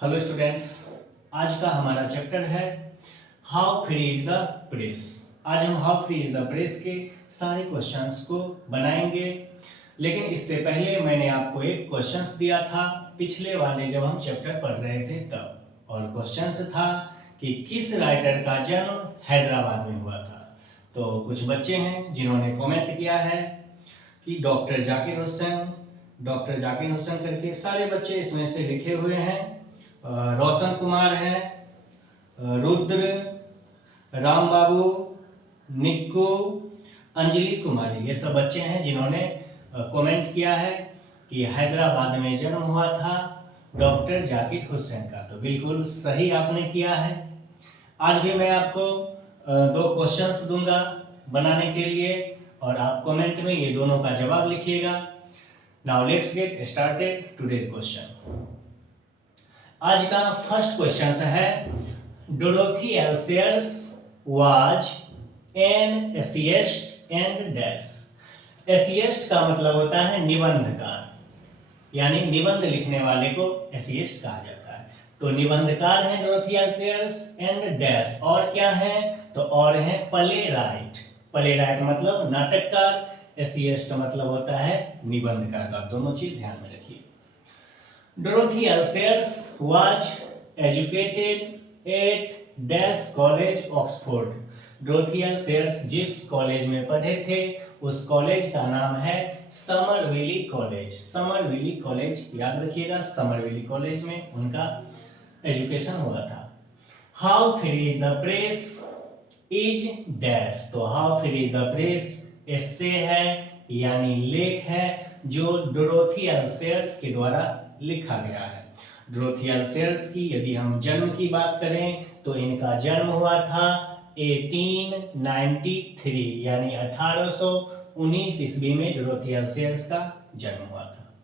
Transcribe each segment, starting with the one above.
Hello students, आज का हमारा चैप्टर है how free is the press. आज हम how free is the press के सारे क्वेश्चंस को बनाएंगे, लेकिन इससे पहले मैंने आपको एक क्वेश्चंस दिया था पिछले वाले जब हम चैप्टर पढ़ रहे थे तब, और क्वेश्चंस था कि किस राइटर का जन्म हैदराबाद में हुआ था। तो कुछ बच्चे हैं जिन्होंने कमेंट किया है कि डॉक्टर जाकिर हुसैन करके सारे बच्चे इसमें से लिखे हुए हैं। रोशन कुमार है, रुद्र, राम बाबू, निक्कू, अंजलि कुमारी, ये सब बच्चे हैं जिन्होंने कमेंट किया है कि हैदराबाद में जन्म हुआ था डॉक्टर जाकिर हुसैन का। तो बिल्कुल सही आपने किया है। आज भी मैं आपको दो क्वेश्चंस दूंगा बनाने के लिए और आप कमेंट में ये दोनों का जवाब लिखिएगा। Now let's get started today's question. आज का फर्स्ट क्वेश्चन है Dorothy L Sayers was an essayist and dash. Essayist का मतलब होता है निबंधकार, यानी निबंध लिखने वाले को एसियस्ट कहा जाता है। तो निबंधकार है Dorothy L shares and dash, और क्या है तो और है प्ले राइट मतलब नाटककार, एसियस्ट मतलब होता है निबंधकार। तो आप दोनों चीज ध्यान में रखिए। Dorothy L. Sayers was educated at Dash College, Oxford. Dorothy L. Sayers जिस कॉलेज में पढ़े थे उस कॉलेज का नाम है समरविली कॉलेज। समरविली कॉलेज याद रखिएगा, समरविली कॉलेज में उनका एजुकेशन हुआ था। How free is the press is dash. तो how free is the press essay है यानी लेख है जो डोरोथी एल सेयर्स के द्वारा लिखा गया है। डोरोथी एल सेयर्स की यदि हम जन्म की बात करें तो इनका जन्म हुआ था 1893 यानी 1819 ईस्वी में डोरोथी एल सेयर्स का जन्म हुआ था।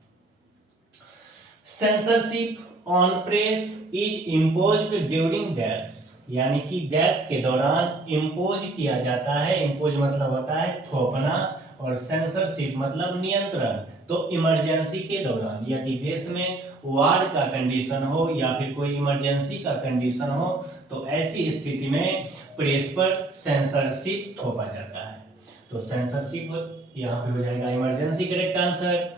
Censorship on press is imposed during dash, यानी कि डैश के दौरान इम्पोज किया जाता है। इम्पोज मतलब होता है थोपना, और सेंसरशिप मतलब नियंत्रण। तो इमरजेंसी के दौरान यदि देश में वार का कंडीशन हो या फिर कोई इमरजेंसी का कंडीशन हो तो ऐसी स्थिति में प्रेस पर सेंसरशिप थोपा जाता है। तो सेंसरशिप यहाँ पे हो जाएगा emergency correct answer.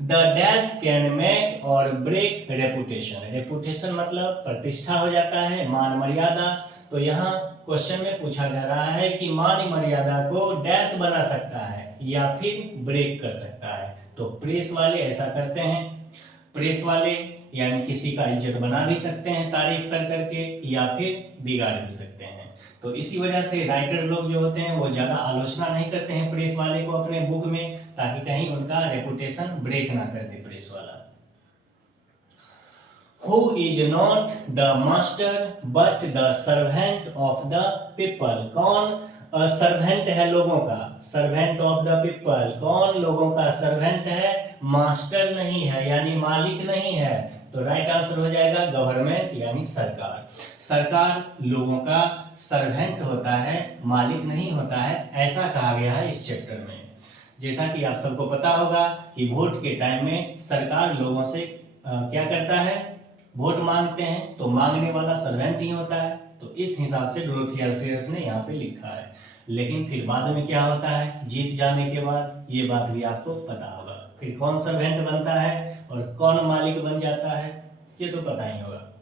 The dash can make और ब्रेक रेपुटेशन। रेपुटेशन मतलब प्रतिष्ठा हो जाता है, मान मर्यादा। तो यहाँ क्वेश्चन में पूछा जा रहा है कि मान मर्यादा को डैश बना सकता है या फिर ब्रेक कर सकता है। तो प्रेस वाले ऐसा करते हैं। प्रेस वाले यानी किसी का इज्जत बना भी सकते हैं तारीफ कर करके, या फिर बिगाड़ भी सकते हैं। तो इसी वजह से राइटर लोग जो होते हैं वो ज्यादा आलोचना नहीं करते हैं प्रेस वाले को अपने बुक में, ताकि कहीं उनका रेपुटेशन ब्रेक ना कर दे प्रेस वाला। Who is not the master but the servant of the people। कौन सर्वेंट है लोगों का, सर्वेंट ऑफ द पीपल। कौन लोगों का सर्वेंट है, मास्टर नहीं है यानी मालिक नहीं है। तो राइट आंसर हो जाएगा गवर्नमेंट यानी सरकार। सरकार लोगों का सर्वेंट होता है, मालिक नहीं होता है, ऐसा कहा गया है इस चैप्टर में। जैसा कि आप सबको पता होगा कि वोट के टाइम में सरकार लोगों से क्या करता है, वोट मांगते हैं, तो मांगने वाला सर्वेंट ही होता है। तो इस हिसाब से डोरोथी एल सेयर्स ने यहाँ पे लिखा है। लेकिन फिर बाद में क्या होता है, जीत जाने के बाद, ये बात भी आपको पता होगा, फिर कौन सर्वेंट बनता है और कौन मालिक बन जाता है, ये तो पता ही होगा।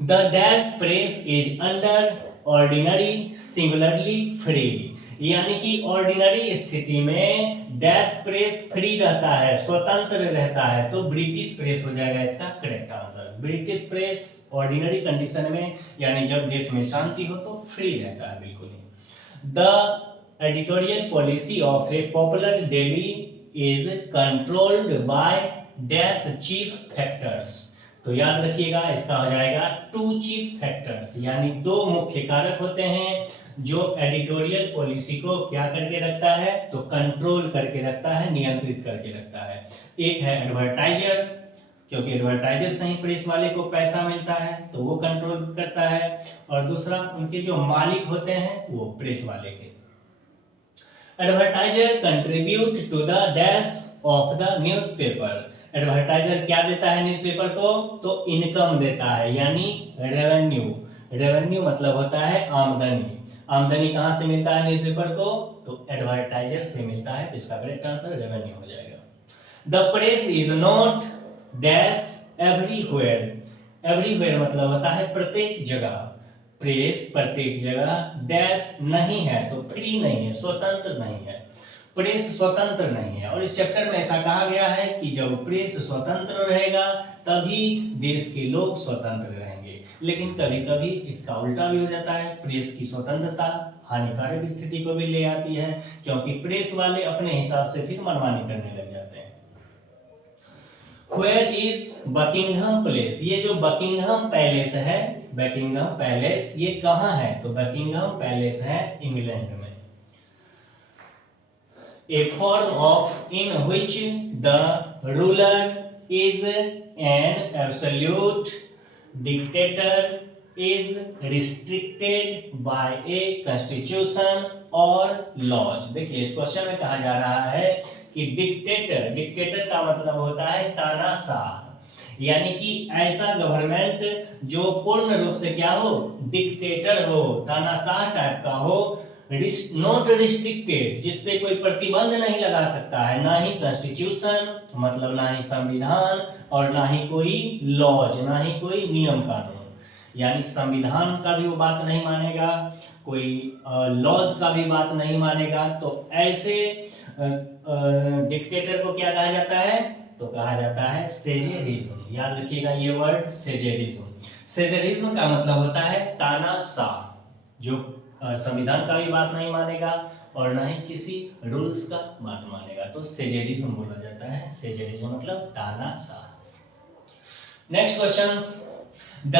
The dash press is under ordinary singularly free, यानी कि ऑर्डिनरी स्थिति में डैश प्रेस फ्री रहता है, स्वतंत्र रहता है। तो ब्रिटिश प्रेस हो जाएगा इसका correct answer. British press ordinary condition में यानी जब देश में शांति हो तो फ्री रहता है बिल्कुल ही। The editorial policy of a popular daily is controlled by dash chief factors. तो याद रखिएगा इसका हो जाएगा टू चीफ फैक्टर्स, यानी दो मुख्य कारक होते हैं जो एडिटोरियल पॉलिसी को क्या करके रखता है, तो कंट्रोल करके रखता है, नियंत्रित करके रखता है। एक है एडवर्टाइजर, क्योंकि एडवर्टाइजर से ही प्रेस वाले को पैसा मिलता है तो वो कंट्रोल करता है, और दूसरा उनके जो मालिक होते हैं वो प्रेस वाले के। Advertiser contribute to the dash of the newspaper. Advertiser क्या देता है न्यूज़पेपर को? तो इनकम देता है, यानी रेवेन्यू। रेवेन्यू मतलब होता है आमदनी। आमदनी कहां से मिलता है न्यूज़पेपर को? तो एडवर्टाइजर से मिलता है। तो इसका करेक्ट आंसर रेवेन्यू हो जाएगा। The press is not dash everywhere. Everywhere मतलब होता है प्रत्येक जगह। प्रेस प्रत्येक जगह डैश नहीं है, तो फ्री नहीं है, स्वतंत्र नहीं है। प्रेस स्वतंत्र नहीं है। और इस चैप्टर में ऐसा कहा गया है कि जब प्रेस स्वतंत्र रहेगा तभी देश के लोग स्वतंत्र रहेंगे। लेकिन कभी कभी इसका उल्टा भी हो जाता है। प्रेस की स्वतंत्रता हानिकारक स्थिति को भी ले आती है, क्योंकि प्रेस वाले अपने हिसाब से फिर मनमानी करने लग जाते हैं। Where is Buckingham palace? ये जो बकिंघम पैलेस है, बकिंघम पैलेस ये कहाँ है? तो बकिंघम पैलेस है इंग्लैंड में। A form of in which the ruler is an absolute dictator is restricted by a constitution or laws। देखिए इस क्वेश्चन में कहा जा रहा है कि डिक्टेटर, डिक्टेटर का मतलब होता है तानाशाह, यानी कि ऐसा गवर्नमेंट जो पूर्ण रूप से क्या हो? डिक्टेटर हो, तानाशाह टाइप का हो, नॉट रिस्ट्रिक्टेड, जिसपे कोई प्रतिबंध नहीं लगा सकता है, ना ही कॉन्स्टिट्यूशन मतलब ना ही संविधान, और ना ही कोई लॉज, ना ही कोई नियम कानून। यानी संविधान का भी वो बात नहीं मानेगा, कोई लॉज का भी बात नहीं मानेगा। तो ऐसे डिक्टेटर को क्या कहा जाता है? तो कहा जाता है सेजेरिज्म। याद रखिएगा ये वर्ड, सेजेरिज्म। सेजेरिज्म का मतलब होता है तानाशाह, जो संविधान का भी बात नहीं मानेगा और ना ही किसी रूल्स का बात मानेगा। तो सेजेरिज्म बोला जाता है। सेजेरिज्म मतलब तानाशाह। Next questions. The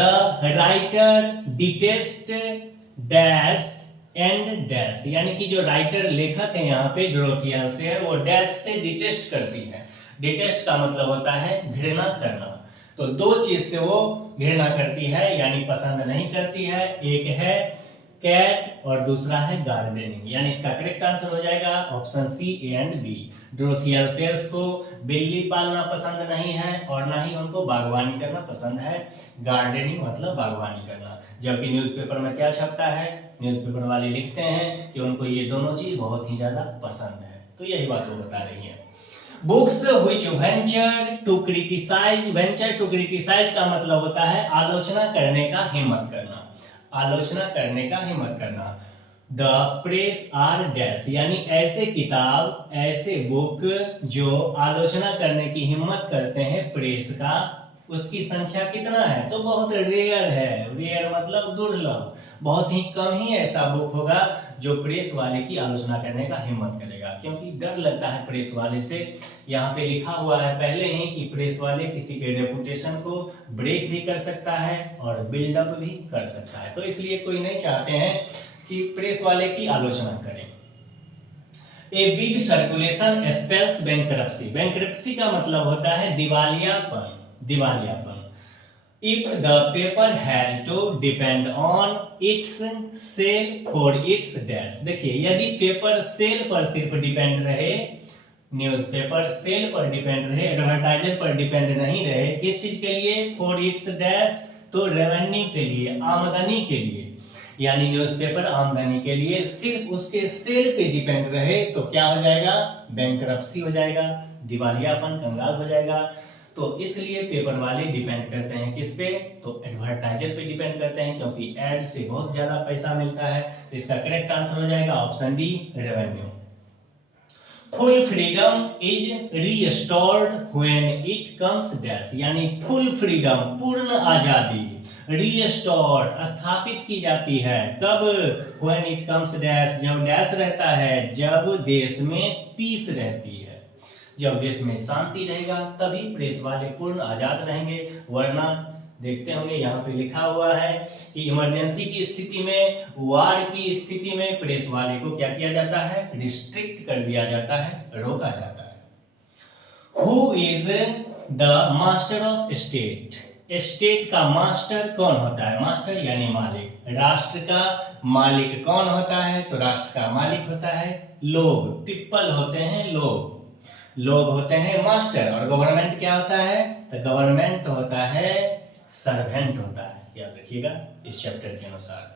writer detest dash and dash, यानी कि जो राइटर लेखक है यहाँ पे डोरोथी हेल्सेयर, वो डैश से डिटेस्ट करती है। डिटेस्ट का मतलब होता है घृणा करना। तो दो चीज से वो घृणा करती है, यानी पसंद नहीं करती है। एक है कैट और दूसरा है गार्डनिंग। यानी इसका करेक्ट आंसर हो जाएगा option C, A and B. Dorothy L Sayers को बिल्ली पालना पसंद नहीं है और ना ही उनको बागवानी करना पसंद है। गार्डनिंग मतलब बागवानी करना। जबकि न्यूज़पेपर में क्या छपता है? न्यूज़पेपर वाले लिखते हैं कि उनको ये दोनों चीज बहुत ही ज्यादा पसंद है। तो यही बात वो बता रही है। Books which venture to criticise, venture to criticise का मतलब होता है आलोचना करने का हिम्मत करना। आलोचना करने का हिम्मत करना। द प्रेस आर डैश, यानी ऐसे किताब, ऐसे बुक जो आलोचना करने की हिम्मत करते हैं प्रेस का, उसकी संख्या कितना है? तो बहुत रेयर है। रेयर मतलब दुर्लभ, बहुत ही कम ही ऐसा बुक होगा जो प्रेस वाले की आलोचना करने का हिम्मत करेगा, क्योंकि डर लगता है प्रेस वाले से। यहाँ पे लिखा हुआ है पहले ही कि प्रेस वाले किसी के रेपुटेशन को ब्रेक भी कर सकता है और बिल्डअप भी कर सकता है। तो इसलिए कोई नहीं चाहते हैं कि प्रेस वाले की आलोचना करें। A big circulation spells bankruptcy. Bankruptcy का मतलब होता है दिवालियापन, दिवालियापन। If the paper has to depend on its sale for its dash. देखिए यदि पेपर सेल पर सिर्फ डिपेंड रहे, न्यूज़पेपर सेल पर डिपेंड रहे, एडवर्टाइजर पर डिपेंड नहीं रहे, किस चीज के लिए? फॉर इट्स डैश, तो रेवेन्यू के लिए, आमदनी के लिए। यानी न्यूज़पेपर आमदनी के लिए सिर्फ उसके सेल पे डिपेंड रहे तो क्या हो जाएगा? बैंकरप्सी हो जाएगा, दिवालियापन, कंगाल हो जाएगा। तो इसलिए पेपर वाले डिपेंड करते हैं किस पे? तो एडवर्टाइजर पे डिपेंड करते हैं, क्योंकि एड से बहुत ज्यादा पैसा मिलता है। तो इसका करेक्ट आंसर हो जाएगा option D, revenue. Full freedom is restored when it comes dash, यानी फुल फ्रीडम, पूर्ण आजादी, रीस्टोर्ड स्थापित की जाती है कब? व्हेन इट कम्स डैश, जब डैश रहता है, जब देश में पीस रहती है, जब देश में शांति रहेगा तभी प्रेस वाले पूर्ण आजाद रहेंगे। वरना देखते होंगे यहाँ पे लिखा हुआ है कि इमरजेंसी की स्थिति में, वार की स्थिति में प्रेस वाले को क्या किया जाता है? रिस्ट्रिक्ट कर दिया जाता है, रोका जाता है। Who is the master of state? State का मास्टर कौन होता है? मास्टर यानी मालिक। राष्ट्र का मालिक कौन होता है? तो राष्ट्र का मालिक होता है लोग, पीपल होते हैं लोग। लोग होते हैं मास्टर, और गवर्नमेंट क्या होता है? तो गवर्नमेंट होता है सर्वेंट होता है, याद रखिएगा इस चैप्टर के अनुसार।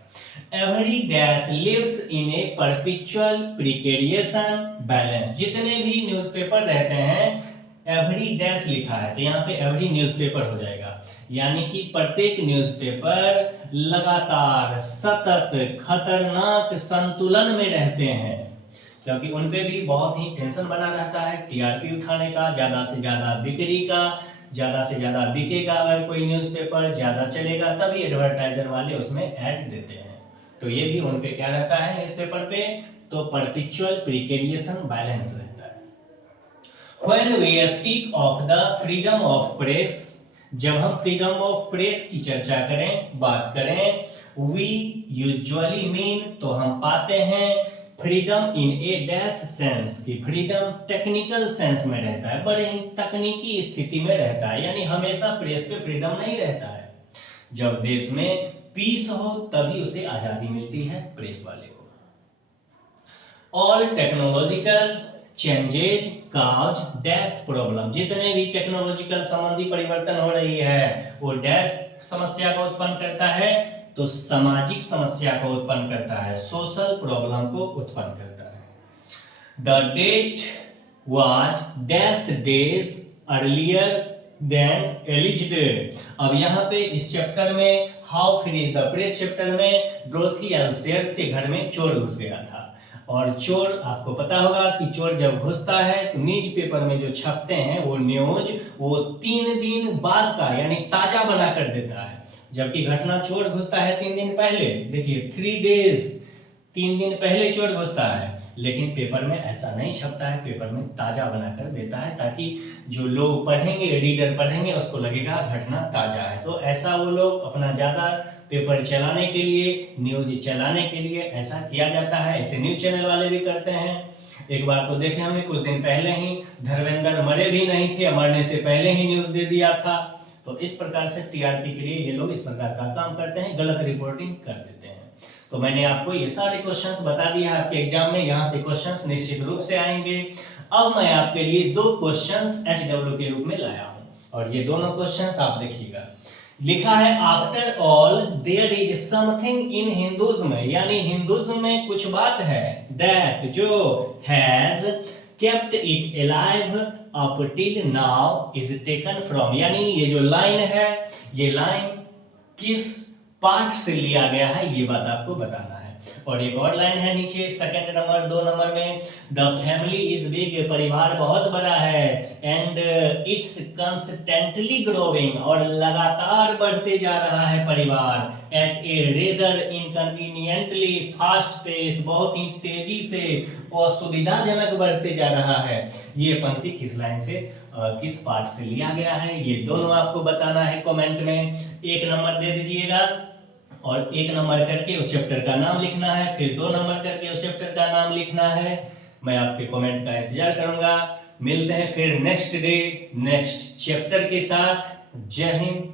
Every dash lives in a perpetual precarious balance. जितने भी न्यूज़पेपर रहते हैं, एवरी डैश लिखा है तो यहाँ पे एवरी न्यूज़पेपर हो जाएगा, यानी कि प्रत्येक न्यूज़पेपर लगातार सतत खतरनाक संतुलन में रहते हैं, क्योंकि उन पे भी बहुत ही टेंशन बना रहता है टीआरपी उठाने का, ज्यादा से ज्यादा बिक्री का, ज्यादा से ज्यादा बिकेगा अगर कोई न्यूज़पेपर ज्यादा चलेगा तभी एडवर्टाइजर वाले उसमें ऐड देते हैं। तो ये भी उन पे क्या रहता है न्यूज़पेपर पे? तो परपेचुअल प्रिकेरियसन बैलेंस रहता है। When we speak of the freedom of press, जब हम फ्रीडम ऑफ प्रेस की चर्चा करें, बात करें, we usually mean, तो हम पाते हैं फ्रीडम इन ए डैश सेंस की फ्रीडम टेक्निकल सेंस में रहता है, बड़े ही तकनीकी स्थिति में रहता है, यानी हमेशा प्रेस पे फ्रीडम नहीं रहता है। जब देश में पीस हो तभी उसे आजादी मिलती है प्रेस वाले को। ऑल टेक्नोलॉजिकल चेंजेज काज डैश प्रॉब्लम, जितने भी टेक्नोलॉजिकल संबंधी परिवर्तन हो रही है वो डैश समस्या को उत्पन्न करता है, तो सामाजिक समस्या को उत्पन्न करता है, सोशल प्रॉब्लम को उत्पन्न करता है। The date was dash days earlier than alleged. अब यहाँ पे इस चैप्टर में how finish the press chapter में डोरथी एल सेयर्स के घर में चोर घुस गया था, और चोर आपको पता होगा कि चोर जब घुसता है तो न्यूज पेपर में जो छपते हैं वो न्यूज वो 3 दिन बाद का यानी ताजा बना कर देता है, जबकि घटना चोर घुसता है 3 दिन पहले, देखिए 3 डेज 3 दिन पहले चोर घुसता है, लेकिन पेपर में ऐसा नहीं छपता है, पेपर में ताजा बनाकर देता है ताकि जो लोग पढ़ेंगे, रीडर पढ़ेंगे उसको लगेगा घटना ताजा है। तो ऐसा वो लोग अपना ज्यादा पेपर चलाने के लिए, न्यूज चलाने के लिए ऐसा किया जाता है, ऐसे न्यूज चैनल वाले भी करते हैं। एक बार तो देखे हमने कुछ दिन पहले ही धर्मेंद्र मरे भी नहीं थे, मरने से पहले ही न्यूज दे दिया था। तो इस प्रकार से टीआरपी के लिए ये लोग इस प्रकार का काम करते हैं, गलत रिपोर्टिंग कर देते हैं। तो मैंने आपको ये सारे क्वेश्चंस बता दिया है, आपके एग्जाम में यहाँ से क्वेश्चंस निश्चित रूप से आएंगे। अब मैं आपके लिए 2 क्वेश्चंस एचडब्ल्यू के रूप में लाया हूं, और ये दोनों क्वेश्चंस आप देखिएगा। लिखा है after all there is something in Hinduism, यानी हिंदुज्म में कुछ बात है, दैट जो has kept it alive up till now is taken from, यानी ये जो लाइन है ये लाइन किस पाठ से लिया गया है ये बात आपको बताना है। और एक और लाइन है नीचे सेकंड नंबर 2 नंबर में, द फैमिली इज बिग, परिवार बहुत बड़ा है, एंड इट्स कंस्टेंटली ग्रोइंग, और लगातार बढ़ते जा रहा है परिवार, एट ए रेदर इनकन्वीनियंटली फास्ट पेस, बहुत ही तेजी से और सुविधाजनक बढ़ते जा रहा है। ये पंक्ति किस लाइन से किस पाठ से लिया गया है ये दोनों आपको बताना है कमेंट में। 1 नंबर दे दीजिएगा और 1 नंबर करके उस चैप्टर का नाम लिखना है, फिर 2 नंबर करके उस चैप्टर का नाम लिखना है। मैं आपके कमेंट का इंतजार करूंगा। मिलते हैं फिर नेक्स्ट डे नेक्स्ट चैप्टर के साथ। जय हिंद,